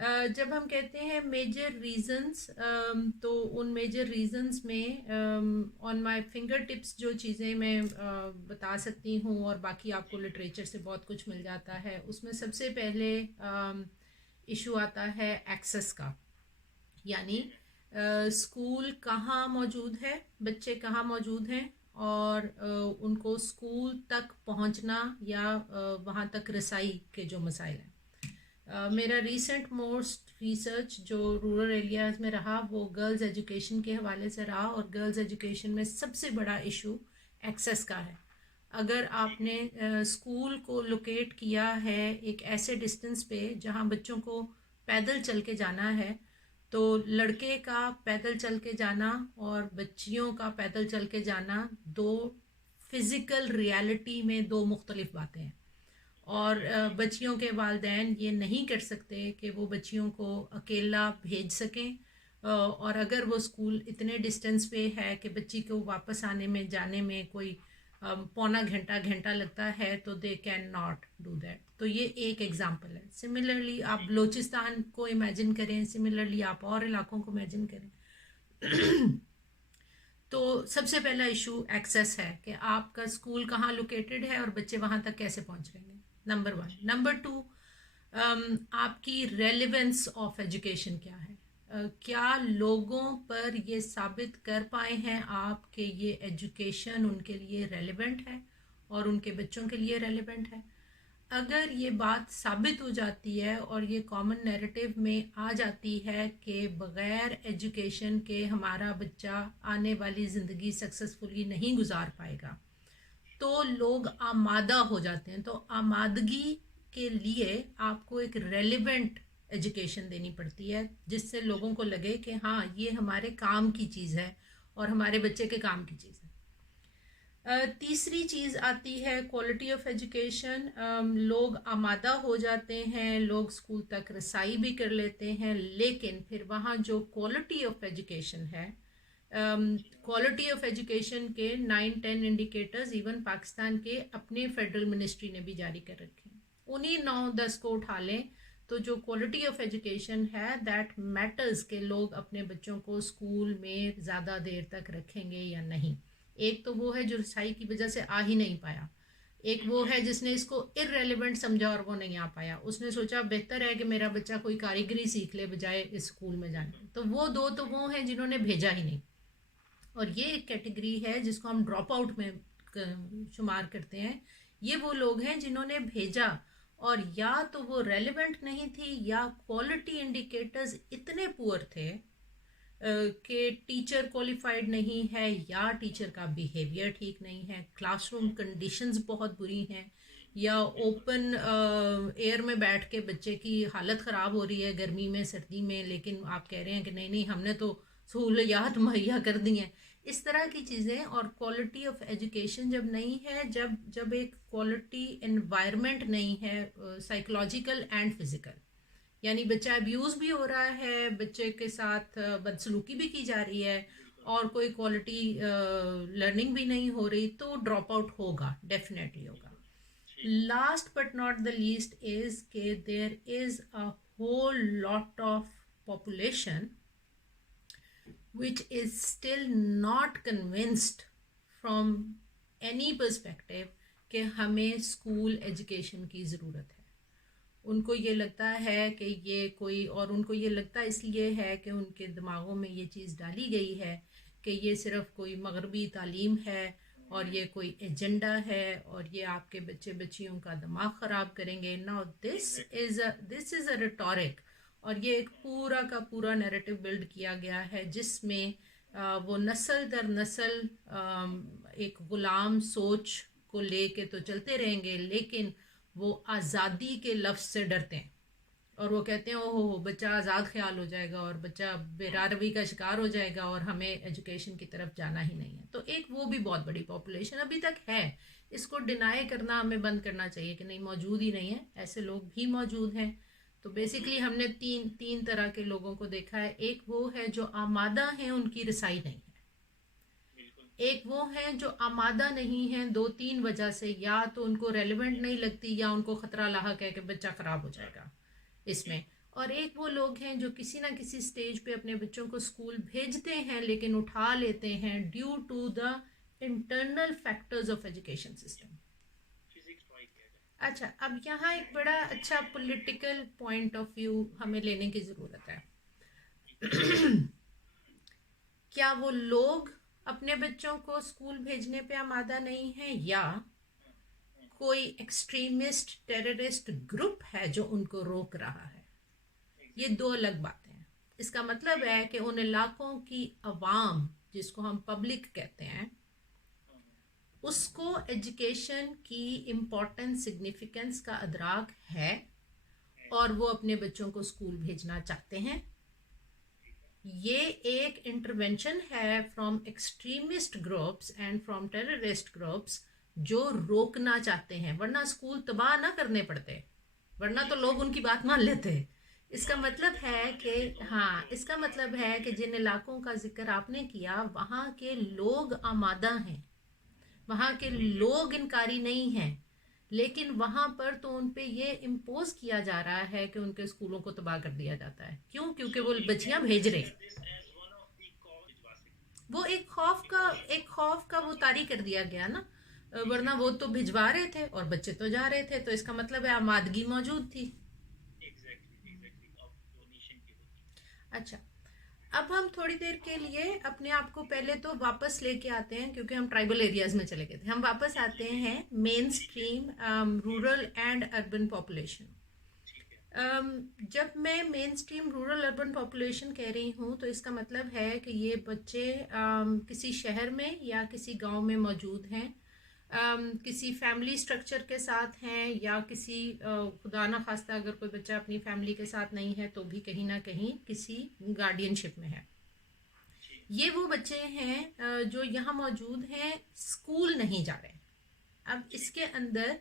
जब हम कहते हैं मेजर रीजंस, तो उन मेजर रीजंस में ऑन माय फिंगर टिप्स जो चीज़ें मैं बता सकती हूँ, और बाकी आपको लिटरेचर से बहुत कुछ मिल जाता है। उसमें सबसे पहले इशू आता है एक्सेस का, यानी स्कूल कहाँ मौजूद है, बच्चे कहाँ मौजूद हैं, और उनको स्कूल तक पहुँचना या वहाँ तक रसाई के जो मसाइल हैं। मेरा रीसेंट मोस्ट रिसर्च जो रूरल एरियाज़ में रहा वो गर्ल्स एजुकेशन के हवाले से रहा, और गर्ल्स एजुकेशन में सबसे बड़ा इशू एक्सेस का है। अगर आपने स्कूल को लोकेट किया है एक ऐसे डिस्टेंस पे जहाँ बच्चों को पैदल चल के जाना है, तो लड़के का पैदल चल के जाना और बच्चियों का पैदल चल के जाना दो फिज़िकल रियलिटी में दो मुख्तलिफ बातें हैं। और बच्चियों के वालिदैन ये नहीं कर सकते कि वो बच्चियों को अकेला भेज सकें, और अगर वो स्कूल इतने डिस्टेंस पे है कि बच्ची को वापस आने में जाने में कोई पौना घंटा घंटा लगता है, तो they can not do that. तो ये एक एग्जांपल है। सिमिलरली आप बलूचिस्तान को इमेजिन करें, सिमिलरली आप और इलाकों को इमेजिन करें। तो सबसे पहला इशू एक्सेस है कि आपका स्कूल कहाँ लोकेटेड है और बच्चे वहाँ तक कैसे पहुँच रहेंगे, नंबर वन। नंबर टू, आपकी रेलिवेंस ऑफ एजुकेशन क्या है। क्या लोगों पर ये साबित कर पाए हैं आप कि ये एजुकेशन उनके लिए रेलिवेंट है और उनके बच्चों के लिए रेलिवेंट है। अगर ये बात साबित हो जाती है और ये कॉमन नैरेटिव में आ जाती है कि बग़ैर एजुकेशन के हमारा बच्चा आने वाली ज़िंदगी सक्सेसफुली नहीं गुजार पाएगा, तो लोग आमादा हो जाते हैं। तो आमादगी के लिए आपको एक रेलिवेंट एजुकेशन देनी पड़ती है, जिससे लोगों को लगे कि हाँ, ये हमारे काम की चीज़ है और हमारे बच्चे के काम की चीज़ है। तीसरी चीज़ आती है क्वालिटी ऑफ एजुकेशन। लोग आमादा हो जाते हैं, लोग स्कूल तक रसाई भी कर लेते हैं, लेकिन फिर वहाँ जो क्वालिटी ऑफ एजुकेशन है, क्वालिटी ऑफ एजुकेशन के 9-10 इंडिकेटर्स इवन पाकिस्तान के अपने फेडरल मिनिस्ट्री ने भी जारी कर रखे हैं। उन्हीं 9-10 को उठा लें तो जो क्वालिटी ऑफ एजुकेशन है दैट मैटर्स के लोग अपने बच्चों को स्कूल में ज़्यादा देर तक रखेंगे या नहीं। एक तो वो है जो रसाई की वजह से आ ही नहीं पाया, एक वो है जिसने इसको इररेलेवेंट समझा और वो नहीं आ पाया। उसने सोचा बेहतर है कि मेरा बच्चा कोई कारीगरी सीख ले बजाय इस स्कूल में जाने। तो वो दो तो वो हैं जिन्होंने भेजा ही नहीं। और ये एक कैटेगरी है जिसको हम ड्रॉप आउट में शुमार करते हैं। ये वो लोग हैं जिन्होंने भेजा और या तो वो रेलेवेंट नहीं थी या क्वालिटी इंडिकेटर्स इतने पुअर थे कि टीचर क्वालिफाइड नहीं है या टीचर का बिहेवियर ठीक नहीं है, क्लासरूम कंडीशंस बहुत बुरी हैं, या ओपन एयर में बैठ के बच्चे की हालत ख़राब हो रही है गर्मी में सर्दी में, लेकिन आप कह रहे हैं कि नहीं नहीं हमने तो सहूलियात मुहैया कर दी हैं। इस तरह की चीज़ें। और क्वालिटी ऑफ एजुकेशन जब नहीं है, जब जब एक क्वालिटी एनवायरनमेंट नहीं है, साइकोलॉजिकल एंड फिज़िकल, यानी बच्चा अब्यूज़ भी हो रहा है, बच्चे के साथ बदसलूकी भी की जा रही है और कोई क्वालिटी लर्निंग भी नहीं हो रही, तो ड्रॉप आउट होगा, डेफिनेटली होगा। Last but not the least is के there is a whole lot of population which is still not convinced from any perspective कि हमें स्कूल एजुकेशन की ज़रूरत है। उनको ये लगता है कि ये कोई, और उनको ये लगता इसलिए है कि उनके दिमागों में ये चीज़ डाली गई है कि ये सिर्फ कोई मगरबी तालीम है और ये कोई एजेंडा है और ये आपके बच्चे बच्चियों का दिमाग ख़राब करेंगे। Now this is a rhetoric, और ये एक पूरा का पूरा नैरेटिव बिल्ड किया गया है जिसमें वो नस्ल दर नस्ल एक ग़ुलाम सोच को लेके तो चलते रहेंगे, लेकिन वो आज़ादी के लफ्ज़ से डरते हैं और वो कहते हैं ओहो बच्चा आज़ाद ख्याल हो जाएगा और बच्चा बेरारवी का शिकार हो जाएगा और हमें एजुकेशन की तरफ जाना ही नहीं है। तो एक वो भी बहुत बड़ी पॉपुलेशन अभी तक है, इसको डिनाई करना हमें बंद करना चाहिए कि नहीं मौजूद ही नहीं है, ऐसे लोग भी मौजूद हैं। तो बेसिकली हमने तीन तरह के लोगों को देखा है। एक वो है जो आमादा हैं, उनकी रसाई नहीं है। एक वो हैं जो आमादा नहीं हैं 2-3 वजह से, या तो उनको रेलिवेंट नहीं लगती या उनको ख़तरा लाहक है कि बच्चा ख़राब हो जाएगा इसमें, और एक वो लोग हैं जो किसी ना किसी स्टेज पे अपने बच्चों को स्कूल भेजते हैं लेकिन उठा लेते हैं due to the internal factors of education system. अच्छा, अब यहाँ एक बड़ा अच्छा पॉलिटिकल पॉइंट ऑफ व्यू हमें लेने की ज़रूरत है। क्या वो लोग अपने बच्चों को स्कूल भेजने पे आमादा नहीं है, या कोई एक्सट्रीमिस्ट टेररिस्ट ग्रुप है जो उनको रोक रहा है? ये दो अलग बातें हैं। इसका मतलब है कि उन इलाकों की अवाम, जिसको हम पब्लिक कहते हैं, उसको एजुकेशन की इम्पोर्टेंस सिग्निफिकेंस का अदराक है और वो अपने बच्चों को स्कूल भेजना चाहते हैं। ये एक इंटरवेंशन है from extremist groups and from terrorist groups जो रोकना चाहते हैं, वरना स्कूल तबाह ना करने पड़ते, वरना तो लोग उनकी बात मान लेते। इसका मतलब है कि हाँ, इसका मतलब है कि जिन इलाकों का जिक्र आपने किया वहाँ के लोग आमादा हैं, वहाँ के लोग इनकारी नहीं हैं, लेकिन वहाँ पर तो उन पे ये इम्पोज किया जा रहा है कि उनके स्कूलों को तबाह कर दिया जाता है। क्यों? क्योंकि वो बच्चियां भेज रहे, वो एक खौफ का वो तारी कर दिया गया ना, वरना वो तो भिजवा रहे थे और बच्चे तो जा रहे थे, तो इसका मतलब है आमादगी मौजूद थी। अच्छा, अब हम थोड़ी देर के लिए अपने आप को पहले तो वापस लेके आते हैं, क्योंकि हम ट्राइबल एरियाज में चले गए थे। हम वापस आते हैं main stream rural and urban population. जब मैं main stream rural urban population कह रही हूँ तो इसका मतलब है कि ये बच्चे किसी शहर में या किसी गांव में मौजूद हैं, किसी फैमिली स्ट्रक्चर के साथ हैं, या किसी खुदा ना खास्ता अगर कोई बच्चा अपनी फैमिली के साथ नहीं है तो भी कहीं ना कहीं किसी गार्डियनशिप में है। ये वो बच्चे हैं जो यहाँ मौजूद हैं, स्कूल नहीं जा रहे। अब इसके अंदर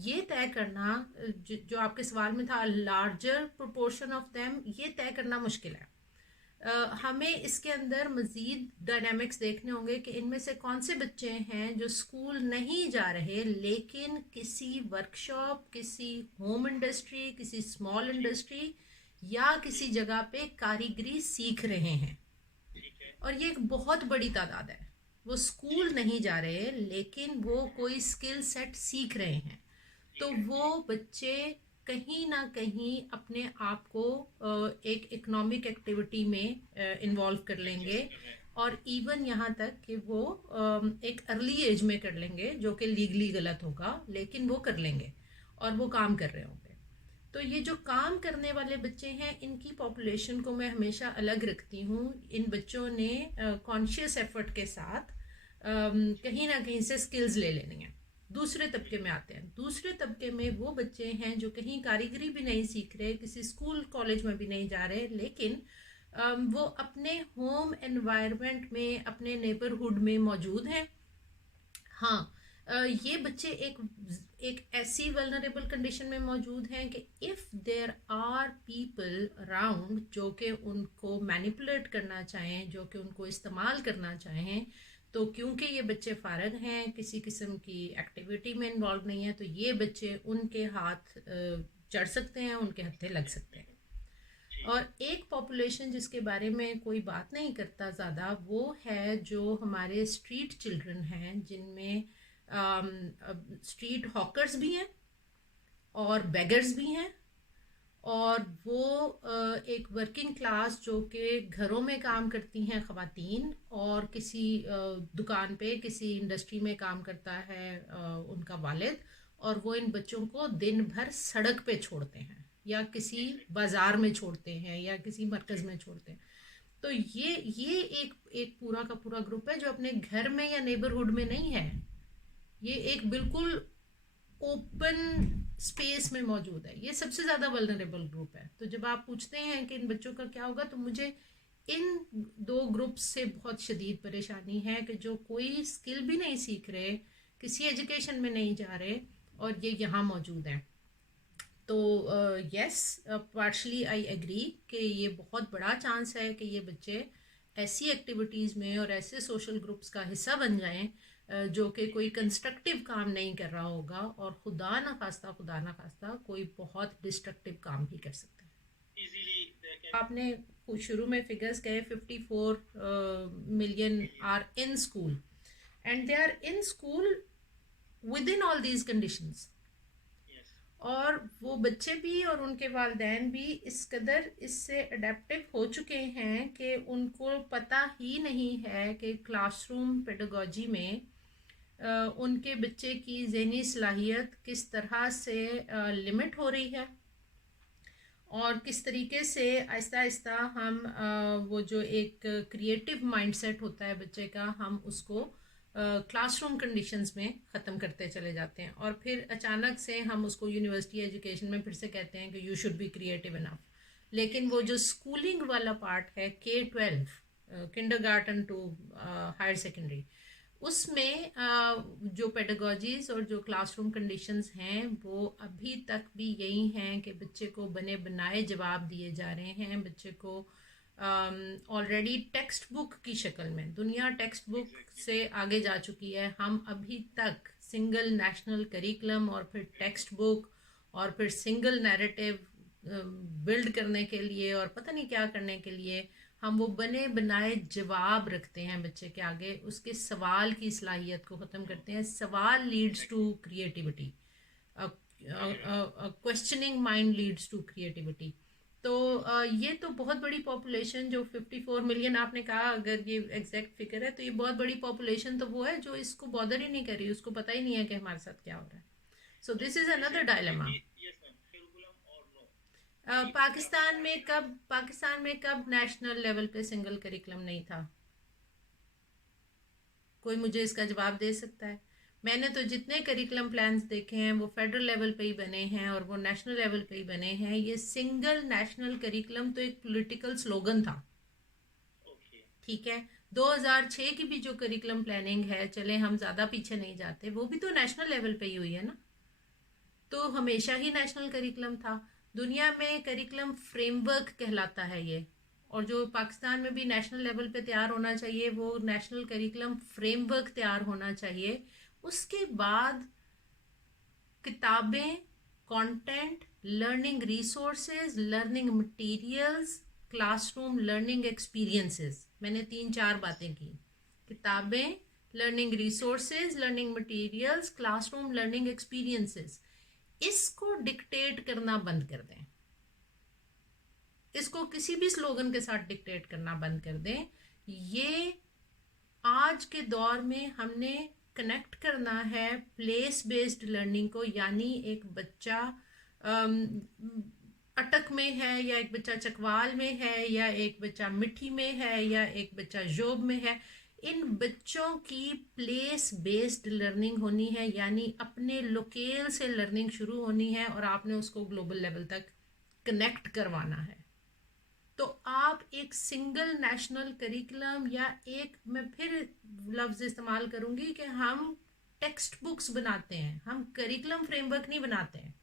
ये तय करना, जो आपके सवाल में था लार्जर प्रोपोर्शन ऑफ देम, ये तय करना मुश्किल है। हमें इसके अंदर मज़ीद डायनामिक्स देखने होंगे कि इनमें से कौन से बच्चे हैं जो स्कूल नहीं जा रहे लेकिन किसी वर्कशॉप, किसी होम इंडस्ट्री, किसी स्मॉल इंडस्ट्री या किसी जगह पे कारीगरी सीख रहे हैं। और ये एक बहुत बड़ी तादाद है। वो स्कूल नहीं जा रहे लेकिन वो कोई स्किल सेट सीख रहे हैं, तो वो बच्चे कहीं ना कहीं अपने आप को एक इकोनॉमिक एक्टिविटी में इन्वॉल्व कर लेंगे, और इवन यहाँ तक कि वो एक अर्ली एज में कर लेंगे, जो कि लीगली गलत होगा, लेकिन वो कर लेंगे और वो काम कर रहे होंगे। तो ये जो काम करने वाले बच्चे हैं, इनकी पॉपुलेशन को मैं हमेशा अलग रखती हूँ। इन बच्चों ने कॉन्शियस एफर्ट के साथ कहीं ना कहीं से स्किल्स ले लेनी है। दूसरे तबके में आते हैं। दूसरे तबके में वो बच्चे हैं जो कहीं कारीगरी भी नहीं सीख रहे, किसी स्कूल कॉलेज में भी नहीं जा रहे, लेकिन वो अपने होम एनवायरनमेंट में, अपने नेबरहुड में मौजूद हैं। हाँ, ये बच्चे एक ऐसी वल्नरेबल कंडीशन में मौजूद हैं कि if there are people around जो कि उनको मैनिपुलेट करना चाहें, जो कि उनको इस्तेमाल करना चाहें, तो क्योंकि ये बच्चे फारग हैं, किसी किस्म की एक्टिविटी में इन्वॉल्व नहीं है, तो ये बच्चे उनके हाथ चढ़ सकते हैं, उनके हत्थे लग सकते हैं। और एक पॉपुलेशन जिसके बारे में कोई बात नहीं करता ज़्यादा, वो है जो हमारे स्ट्रीट चिल्ड्रन हैं, जिनमें स्ट्रीट हॉकर्स भी हैं और बेगर्स भी हैं, और वो एक वर्किंग क्लास जो कि घरों में काम करती हैं ख़वातीन, और किसी दुकान पे, किसी इंडस्ट्री में काम करता है उनका वालिद, और वो इन बच्चों को दिन भर सड़क पे छोड़ते हैं या किसी बाज़ार में छोड़ते हैं या किसी मरकज़ में छोड़ते हैं। तो ये एक पूरा का पूरा ग्रुप है जो अपने घर में या नेबरहुड में नहीं है, ये एक बिल्कुल ओपन स्पेस में मौजूद है। ये सबसे ज़्यादा वल्नरेबल ग्रुप है। तो जब आप पूछते हैं कि इन बच्चों का क्या होगा, तो मुझे इन दो ग्रुप्स से बहुत शदीद परेशानी है कि जो कोई स्किल भी नहीं सीख रहे, किसी एजुकेशन में नहीं जा रहे, और ये यहाँ मौजूद हैं। तो यस, पार्शली आई एग्री कि ये बहुत बड़ा चांस है कि ये बच्चे ऐसी एक्टिविटीज़ में और ऐसे सोशल ग्रुप्स का हिस्सा बन जाएं जो कि कोई कंस्ट्रक्टिव काम नहीं कर रहा होगा, और खुदा ना खास्ता कोई बहुत डिस्ट्रक्टिव काम भी कर सकते हैं। आपने शुरू में फिगर्स कहे 54 million are in school, and they are in school with in all these conditions. और वो बच्चे भी और उनके वालिदैन भी इस कदर इससे अडेप्टिव हो चुके हैं कि उनको पता ही नहीं है कि क्लासरूम पेडागोजी में उनके बच्चे की ज़हनी सलाहियत किस तरह से लिमिट हो रही है, और किस तरीके से आहिस्ता आहिस्ता हम वो जो एक क्रिएटिव माइंडसेट होता है बच्चे का, हम उसको क्लासरूम कंडीशंस में ख़त्म करते चले जाते हैं, और फिर अचानक से हम उसको यूनिवर्सिटी एजुकेशन में फिर से कहते हैं कि you should be creative enough. लेकिन वो जो स्कूलिंग वाला पार्ट है, K-12 kindergarten to hire secondary, उसमें जो पेडागोजीज और जो क्लासरूम कंडीशंस हैं वो अभी तक भी यही हैं कि बच्चे को बने बनाए जवाब दिए जा रहे हैं। बच्चे को ऑलरेडी टेक्स्ट बुक की शक्ल में, दुनिया टेक्स्ट बुक से आगे जा चुकी है, हम अभी तक सिंगल नेशनल करिकुलम और फिर टेक्स्ट बुक और फिर सिंगल नैरेटिव बिल्ड करने के लिए और पता नहीं क्या करने के लिए हम वो बने बनाए जवाब रखते हैं बच्चे के आगे, उसके सवाल की सलाहियत को ख़त्म करते हैं। सवाल leads to creativity, questioning mind leads to creativity. तो ये तो बहुत बड़ी पॉपुलेशन, जो 54 मिलियन आपने कहा, अगर ये एग्जैक्ट फिगर है तो ये बहुत बड़ी पॉपुलेशन तो वो है जो इसको बॉदर ही नहीं कर रही, उसको पता ही नहीं है कि हमारे साथ क्या हो रहा है। So this is another dilemma. Pakistan में कब नेशनल लेवल पे सिंगल करिकुलम नहीं था? कोई मुझे इसका जवाब दे सकता है? मैंने तो जितने करिकुलम प्लान्स देखे हैं वो फेडरल लेवल पे ही बने हैं और वो नेशनल लेवल पे ही बने हैं। ये सिंगल नेशनल करिकुलम तो एक पॉलिटिकल स्लोगन था, ठीक है। 2006 की भी जो करिकुलम प्लानिंग है, चले हम ज़्यादा पीछे नहीं जाते, वो भी तो नेशनल लेवल पे ही हुई है ना। तो हमेशा ही नेशनल करिकुलम था। दुनिया में करिकुलम फ्रेमवर्क कहलाता है ये, और जो पाकिस्तान में भी नेशनल लेवल पे तैयार होना चाहिए वो नेशनल करिकुलम फ्रेमवर्क तैयार होना चाहिए। उसके बाद किताबें, content, learning resources, learning materials, classroom learning experiences, मैंने 3-4 बातें की। किताबें, learning resources, learning materials, classroom learning experiences, इसको डिक्टेट करना बंद कर दें। इसको किसी भी स्लोगन के साथ डिक्टेट करना बंद कर दें। ये आज के दौर में हमने कनेक्ट करना है प्लेस बेस्ड लर्निंग को, यानी एक बच्चा अटक में है, या एक बच्चा चकवाल में है, या एक बच्चा मिठी में है, या एक बच्चा जोब में है, इन बच्चों की प्लेस बेस्ड लर्निंग होनी है, यानी अपने लोकेल से लर्निंग शुरू होनी है और आपने उसको ग्लोबल लेवल तक कनेक्ट करवाना है। तो आप एक सिंगल नेशनल करिकुलम, या एक, मैं फिर लफ्ज़ इस्तेमाल करूंगी कि हम टेक्स्ट बुक्स बनाते हैं, हम करिकुलम फ्रेमवर्क नहीं बनाते हैं।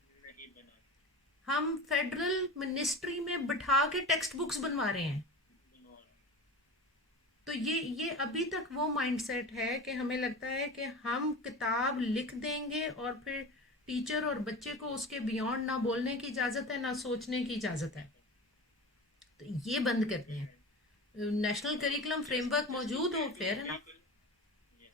हम फेडरल मिनिस्ट्री में बिठा के टेक्स्ट बुक्स बनवा रहे हैं। तो ये अभी तक वो माइंडसेट है कि हमें लगता है कि हम किताब लिख देंगे और फिर टीचर और बच्चे को उसके बियॉन्ड ना बोलने की इजाज़त है, ना सोचने की इजाज़त है। तो ये बंद करते हैं। नेशनल करिकुलम फ्रेमवर्क मौजूद हो फिर ना।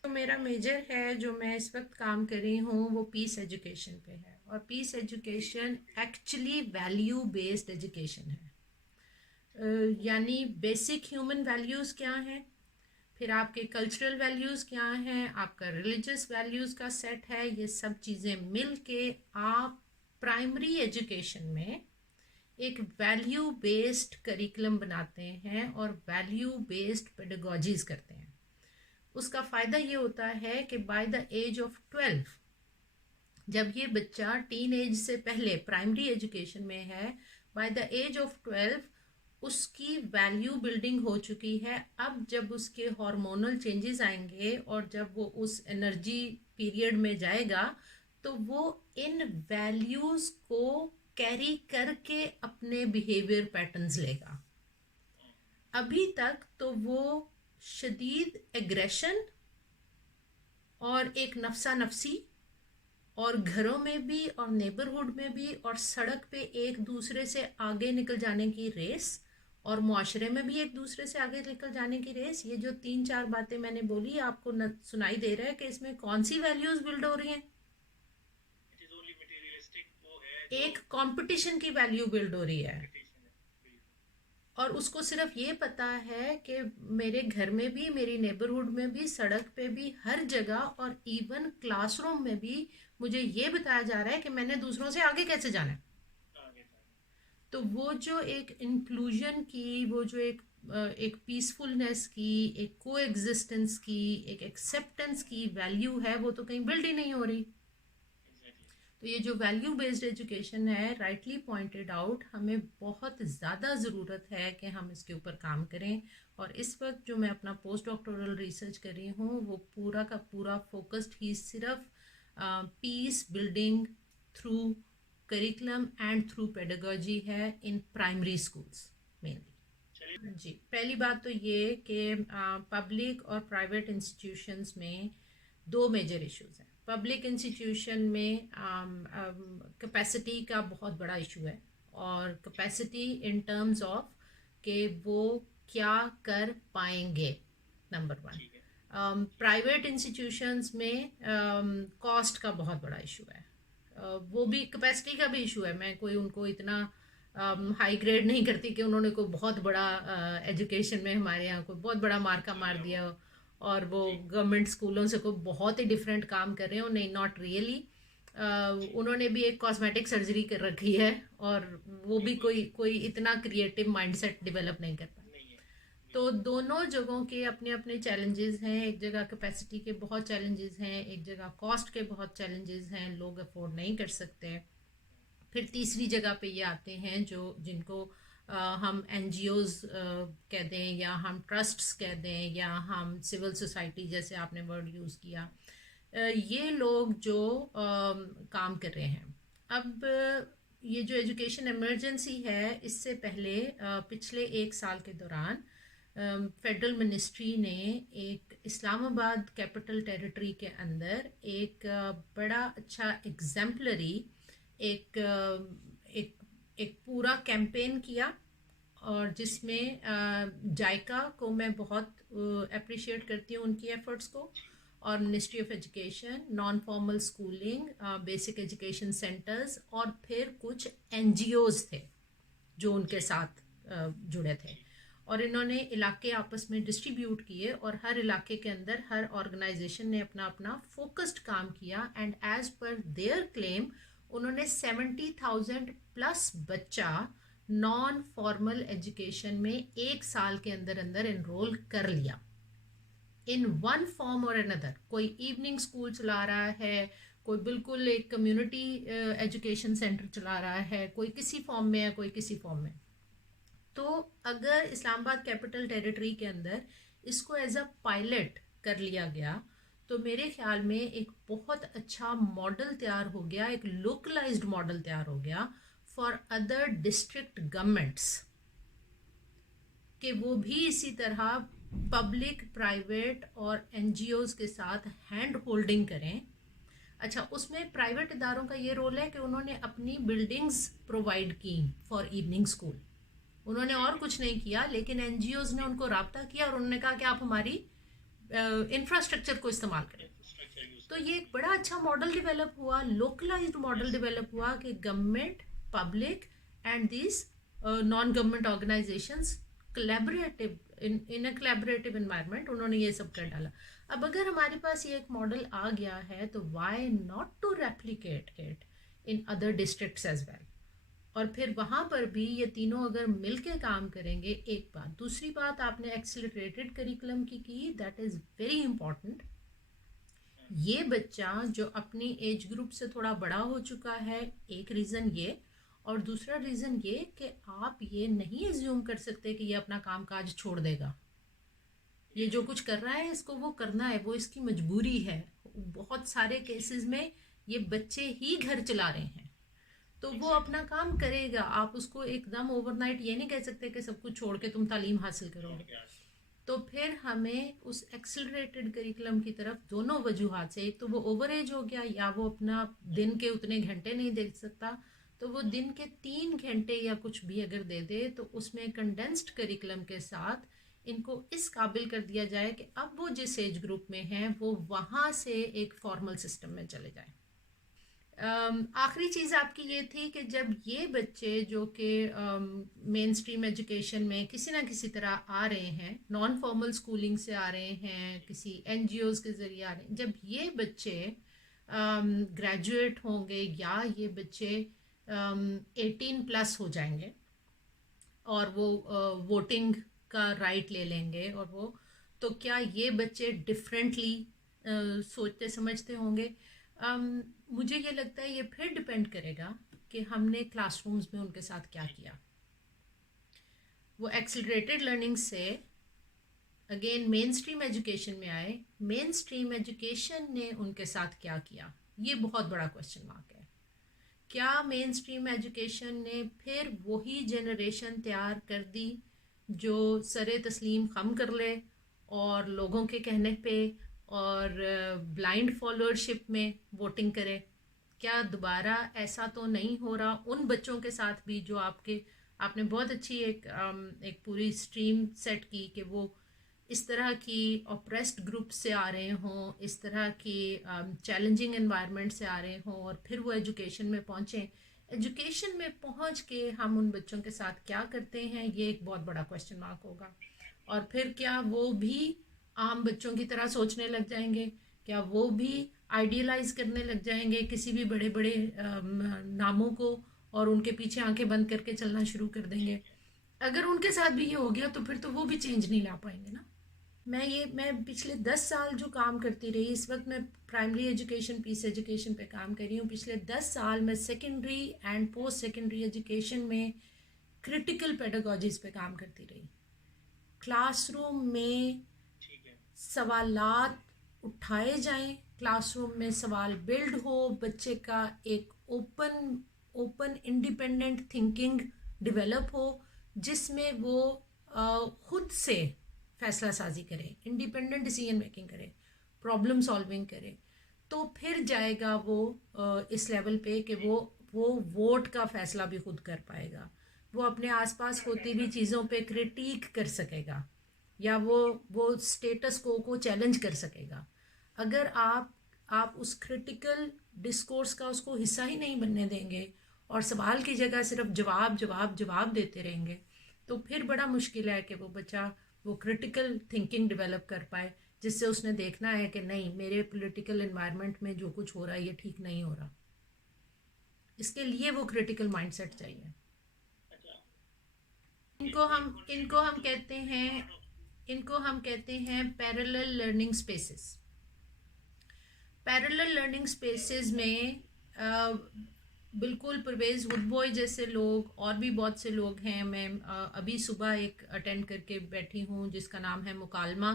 तो मेरा मेजर है जो मैं इस वक्त काम कर रही हूँ वो पीस एजुकेशन पे है, और peace education actually value based education है। यानी बेसिक ह्यूमन वैल्यूज़ क्या हैं, फिर आपके कल्चरल वैल्यूज़ क्या हैं, आपका रिलीजियस वैल्यूज़ का सेट है, ये सब चीज़ें मिल के आप प्राइमरी एजुकेशन में एक वैल्यू बेस्ड करिकुलम बनाते हैं और वैल्यू बेस्ड पेडागोजीज करते हैं। उसका फ़ायदा ये होता है कि बाय द एज ऑफ 12, जब ये बच्चा टीन एज से पहले प्राइमरी एजुकेशन में है, बाय द एज ऑफ 12 उसकी वैल्यू बिल्डिंग हो चुकी है। अब जब उसके हार्मोनल चेंजेस आएंगे और जब वो उस एनर्जी पीरियड में जाएगा तो वो इन वैल्यूज़ को कैरी करके अपने बिहेवियर पैटर्न्स लेगा। अभी तक तो वो शदीद एग्रेशन और एक नफसा नफसी, और घरों में भी और नेबरहुड में भी और सड़क पे एक दूसरे से आगे निकल जाने की रेस, और मुआशरे में भी एक दूसरे से आगे निकल जाने की रेस। ये जो 3-4 बातें मैंने बोली, आपको न सुनाई दे रहा है कि इसमें कौन सी वैल्यूज बिल्ड हो रही हैं? इट इज ओनली मटेरियलिस्टिक वो है जो एक कंपटीशन की वैल्यू बिल्ड हो रही है, कंपटीशन है, बिल्कुल। और उसको सिर्फ ये पता है कि मेरे घर में भी, मेरी नेबरहुड में भी, सड़क पे भी, हर जगह, और इवन क्लासरूम में भी मुझे ये बताया जा रहा है कि मैंने दूसरों से आगे कैसे जाना है। आगे जाना। तो वो जो एक इंक्लूजन की, वो जो एक पीसफुलनेस की, एक को एग्जिस्टेंस की, एक एक्सेप्टेंस की वैल्यू है, वो तो कहीं बिल्ड ही नहीं हो रही। एग्जैक्टली। तो ये जो वैल्यू बेस्ड एजुकेशन है, राइटली पॉइंटेड आउट, हमें बहुत ज़्यादा ज़रूरत है कि हम इसके ऊपर काम करें। और इस वक्त जो मैं अपना पोस्ट डॉक्टोरल रिसर्च कर रही हूँ, वो पूरा का पूरा फोकस्ड ही सिर्फ peace building through curriculum and through pedagogy है इन प्राइमरी स्कूल्स चलिए। मेनली। जी, पहली बात तो ये कि पब्लिक और प्राइवेट इंस्टीट्यूशंस में दो मेजर इश्यूज हैं। पब्लिक इंस्टीट्यूशन में कैपेसिटी का बहुत बड़ा इशू है, और कैपेसिटी इन टर्म्स ऑफ कि वो क्या कर पाएंगे, नंबर वन। ठीक है। प्राइवेट इंस्टीट्यूशंस में कॉस्ट का बहुत बड़ा इशू है। वो भी कैपेसिटी का भी इशू है। मैं कोई उनको इतना हाई ग्रेड नहीं करती कि उन्होंने कोई बहुत बड़ा एजुकेशन में हमारे यहाँ कोई बहुत बड़ा मार्का मार किया हो। दिया और वो जी। गवर्नमेंट स्कूलों से कोई बहुत ही डिफरेंट काम कर रहे हो। नहीं, नॉट रियली। जी। उन्होंने भी एक कॉस्मेटिक सर्जरी कर रखी है, और वो भी बिल्कुल। कोई कोई इतना क्रिएटिव माइंडसेट डेवलप नहीं कर पाए। नहीं है। तो बिल्कुल। दोनों जगहों के अपने अपने चैलेंजेस हैं। एक जगह कैपेसिटी के बहुत चैलेंजेस हैं, एक जगह कॉस्ट के बहुत चैलेंजेस हैं, लोग अफोर्ड नहीं कर सकते। फिर तीसरी जगह पे ये आते हैं जो जिनको हम एनजीओज कह दें, या हम ट्रस्ट्स कह दें, या हम सिविल सोसाइटी, जैसे आपने वर्ड यूज़ किया। ये लोग जो काम कर रहे हैं। अब ये जो एजुकेशन इमरजेंसी है, इससे पहले पिछले 1 साल के दौरान फेडरल मिनिस्ट्री ने एक इस्लामाबाद कैपिटल टेरिटरी के अंदर एक बड़ा अच्छा एग्जाम्पलरी एक एक एक पूरा कैंपेन किया, और जिसमें जायका को मैं बहुत अप्रिशिएट करती हूँ, उनकी एफर्ट्स को, और ministry of education, non formal schooling, basic education centres, और फिर कुछ एनजीओज थे जो उनके जी। साथ जुड़े थे। जी। और इन्होंने इलाके आपस में डिस्ट्रीब्यूट किए, और हर इलाके के अंदर हर ऑर्गेनाइजेशन ने अपना अपना फोकस्ड काम किया, and as per their claim उन्होंने 70,000 प्लस बच्चा नॉन फॉर्मल एजुकेशन में 1 साल के अंदर अंदर एनरोल कर लिया, इन वन फॉर्म और अनदर। कोई इवनिंग स्कूल चला रहा है, कोई बिल्कुल एक कम्युनिटी एजुकेशन सेंटर चला रहा है, कोई किसी फॉर्म में है, कोई किसी फॉर्म में। तो अगर इस्लामाबाद कैपिटल टेरिटरी के अंदर इसको एज अ पायलट कर लिया गया, तो मेरे ख्याल में एक बहुत अच्छा मॉडल तैयार हो गया, एक लोकलाइज्ड मॉडल तैयार हो गया फॉर अदर डिस्ट्रिक्ट गवर्नमेंट्स, कि वो भी इसी तरह पब्लिक, प्राइवेट और एनजीओज के साथ हैंड होल्डिंग करें। अच्छा, उसमें प्राइवेट इदारों का ये रोल है कि उन्होंने अपनी बिल्डिंग्स प्रोवाइड की फॉर इवनिंग स्कूल, उन्होंने ठीक और है। कुछ नहीं किया, लेकिन एनजीओज ने उनको राब्ता किया और उन्होंने कहा कि आप हमारी इंफ्रास्ट्रक्चर को इस्तेमाल करें। इंफ्रास्ट्रक्चर यूज तो करें। ये एक बड़ा अच्छा मॉडल डेवलप हुआ, लोकलाइज्ड मॉडल यस। डेवलप हुआ, कि government, public and these non government organisations collaborative, in a collaborative environment उन्होंने ये सब कर जी। डाला। अब अगर हमारे पास ये एक मॉडल आ गया है, तो why not to replicate it in other districts as well. और फिर वहाँ पर भी ये तीनों अगर मिल के काम करेंगे, एक बात। दूसरी बात, आपने एक्सिलरेटेड करिकुलम की, दैट इज़ वेरी इंपॉर्टेंट। ये बच्चा जो अपनी एज ग्रुप से थोड़ा बड़ा हो चुका है, एक रीज़न ये, और दूसरा रीज़न ये कि आप ये नहीं एज्यूम कर सकते कि ये अपना काम काज छोड़ देगा। ये जो कुछ कर रहा है, इसको वो करना है, वो इसकी मजबूरी है। बहुत सारे केसेस में ये बच्चे ही घर चला रहे हैं, तो वो एग्जैक्टली। अपना काम करेगा। आप उसको एकदम ओवरनाइट ये नहीं कह सकते कि सब कुछ छोड़ के तुम तालीम हासिल छोड़ करोगे। के आ। तो फिर हमें उस एक्सिलरेटेड करिकुलम की तरफ दोनों वजूहत से, एक तो वो ओवर एज हो गया, या वो अपना दिन के उतने घंटे नहीं दे सकता, तो वो दिन के 3 घंटे या कुछ भी अगर दे दे तो उसमें कंडेंस्ड करिकुलम के साथ इनको इस काबिल कर दिया जाए कि अब वो जिस एज ग्रुप में हैं वो वहाँ से एक फॉर्मल सिस्टम में चले जाएं। आखिरी चीज़ आपकी ये थी कि जब ये बच्चे जो कि मेन स्ट्रीम एजुकेशन में किसी ना किसी तरह आ रहे हैं, नॉन फॉर्मल स्कूलिंग से आ रहे हैं, किसी एनजीओज़ के ज़रिए आ रहे हैं, जब ये बच्चे ग्रेजुएट होंगे या ये बच्चे 18+ हो जाएंगे और वो वोटिंग का राइट ले लेंगे और वो, तो क्या ये बच्चे डिफरेंटली सोचते समझते होंगे? मुझे ये लगता है ये फिर डिपेंड करेगा कि हमने क्लासरूम्स में उनके साथ क्या किया। वो एक्सेलरेटेड लर्निंग से अगेन मेन स्ट्रीम एजुकेशन में आए, मेन स्ट्रीम एजुकेशन ने उनके साथ क्या किया, ये बहुत बड़ा क्वेश्चन मार्क है। क्या मेन स्ट्रीम एजुकेशन ने फिर वही जनरेशन तैयार कर दी जो सरे तस्लीम खम कर ले और लोगों के कहने पे और ब्लाइंड फॉलोअरशिप में वोटिंग करे? क्या दोबारा ऐसा तो नहीं हो रहा उन बच्चों के साथ भी जो आपने बहुत अच्छी एक पूरी स्ट्रीम सेट की कि वो इस तरह की ऑप्रेस्ड ग्रुप से आ रहे हों, इस तरह की चैलेंजिंग एनवायरनमेंट से आ रहे हों और फिर वो एजुकेशन में पहुँचें। एजुकेशन में पहुँच के हम उन बच्चों के साथ क्या करते हैं, ये एक बहुत बड़ा क्वेश्चन मार्क होगा। और फिर क्या वो भी आम बच्चों की तरह सोचने लग जाएंगे? क्या वो भी आइडियलाइज करने लग जाएंगे किसी भी बड़े बड़े नामों को और उनके पीछे आंखें बंद करके चलना शुरू कर देंगे? अगर उनके साथ भी ये हो गया तो फिर तो वो भी चेंज नहीं ला पाएंगे ना। मैं पिछले 10 साल जो काम करती रही, इस वक्त मैं प्राइमरी एजुकेशन पीस एजुकेशन पे काम कर रही हूँ। पिछले 10 साल मैं secondary and post secondary education में क्रिटिकल पेडागॉजीज पे काम करती रही। क्लासरूम में सवालात उठाए जाएं, क्लासरूम में सवाल बिल्ड हो, बच्चे का एक ओपन इंडिपेंडेंट थिंकिंग डेवलप हो जिसमें वो खुद से फैसला साजी करे, इंडिपेंडेंट डिसीजन मेकिंग करे, प्रॉब्लम सॉल्विंग करे। तो फिर जाएगा वो इस लेवल पे कि वो वोट का फैसला भी खुद कर पाएगा, वो अपने आसपास होती भी चीज़ों पे क्रिटिक कर सकेगा या वो स्टेटस को चैलेंज कर सकेगा। अगर आप उस क्रिटिकल डिस्कोर्स का उसको हिस्सा ही नहीं बनने देंगे और सवाल की जगह सिर्फ जवाब जवाब जवाब देते रहेंगे तो फिर बड़ा मुश्किल है कि वो बच्चा वो क्रिटिकल थिंकिंग डेवलप कर पाए, जिससे उसने देखना है कि नहीं, मेरे पॉलिटिकल एनवायरनमेंट में जो कुछ हो रहा है ये ठीक नहीं हो रहा। इसके लिए वो क्रिटिकल माइंडसेट चाहिए। इनको हम कहते हैं parallel learning spaces. Parallel learning spaces में बिल्कुल परवेज़ वुडबॉय जैसे लोग और भी बहुत से लोग हैं। मैं अभी सुबह एक अटेंड करके बैठी हूँ जिसका नाम है मुकालमा,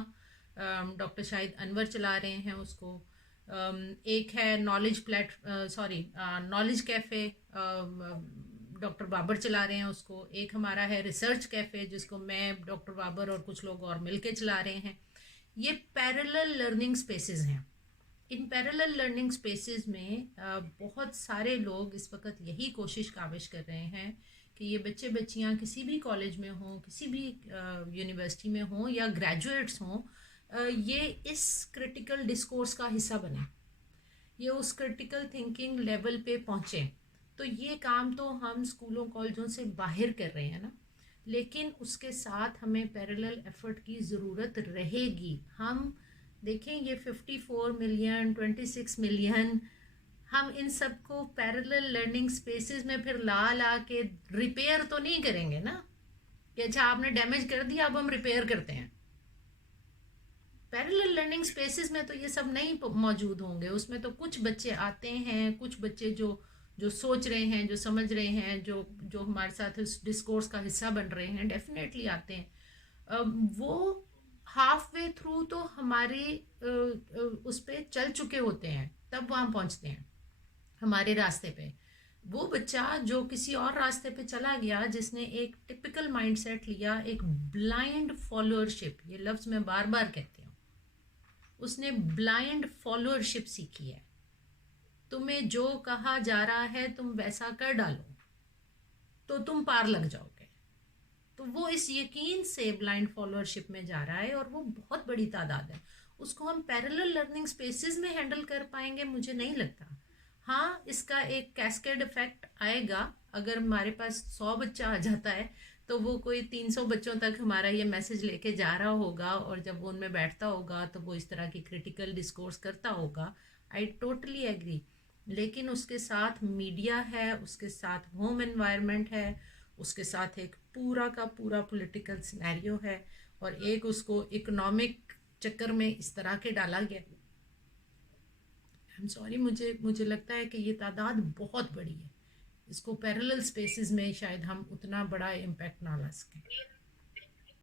डॉक्टर शाहिद अनवर चला रहे हैं उसको। एक है नॉलेज कैफ़े, डॉक्टर बाबर चला रहे हैं उसको। एक हमारा है रिसर्च कैफ़े जिसको मैं, डॉक्टर बाबर और कुछ लोग और मिलके चला रहे हैं। ये पैरेलल लर्निंग स्पेसेस हैं। इन पैरेलल लर्निंग स्पेसेस में बहुत सारे लोग इस वक्त यही कोशिश काविश कर रहे हैं कि ये बच्चे बच्चियां किसी भी कॉलेज में हों, किसी भी यूनिवर्सिटी में हों या ग्रेजुएट्स हों, ये इस क्रिटिकल डिस्कोर्स का हिस्सा बने, ये उस क्रिटिकल थिंकिंग लेवल पे पहुँचें। तो ये काम तो हम स्कूलों कॉलेजों से बाहर कर रहे हैं ना, लेकिन उसके साथ हमें पैरेलल एफर्ट की ज़रूरत रहेगी। हम देखें ये 54 मिलियन 26 मिलियन, हम इन सबको पैरेलल लर्निंग स्पेसेस में फिर ला के रिपेयर तो नहीं करेंगे ना कि अच्छा आपने डैमेज कर दिया अब हम रिपेयर करते हैं। पैरेलल लर्निंग स्पेसेस में तो ये सब नहीं मौजूद होंगे। उसमें तो कुछ बच्चे आते हैं, कुछ बच्चे जो सोच रहे हैं, जो समझ रहे हैं, जो हमारे साथ इस डिस्कोर्स का हिस्सा बन रहे हैं, डेफिनेटली आते हैं। वो हाफ वे थ्रू तो हमारी उस पर चल चुके होते हैं, तब वहाँ पहुँचते हैं हमारे रास्ते पे। वो बच्चा जो किसी और रास्ते पे चला गया, जिसने एक टिपिकल माइंडसेट लिया, एक ब्लाइंड फॉलोअरशिप, ये लफ्ज़ मैं बार बार कहती हूँ, उसने ब्लाइंड फॉलोअरशिप सीखी है। तुम्हें जो कहा जा रहा है तुम वैसा कर डालो तो तुम पार लग जाओगे। तो वो इस यकीन से ब्लाइंड फॉलोअरशिप में जा रहा है, और वो बहुत बड़ी तादाद है। उसको हम पैरेलल लर्निंग स्पेसेस में हैंडल कर पाएंगे, मुझे नहीं लगता। हाँ, इसका एक कैस्केड इफेक्ट आएगा। अगर हमारे पास 100 बच्चा आ जाता है तो वो कोई 300 बच्चों तक हमारा ये मैसेज लेके जा रहा होगा, और जब वो उनमें बैठता होगा तो वो इस तरह की क्रिटिकल डिस्कोर्स करता होगा। I totally agree. लेकिन उसके साथ मीडिया है, उसके साथ होम एनवायरनमेंट है, उसके साथ एक पूरा का पूरा पॉलिटिकल सिनेरियो है, और एक उसको इकोनॉमिक चक्कर में इस तरह के डाला गया। आई एम सॉरी, मुझे मुझे लगता है कि ये तादाद बहुत बड़ी है। इसको पैरेलल स्पेसेस में शायद हम उतना बड़ा इम्पैक्ट ना ला सकें।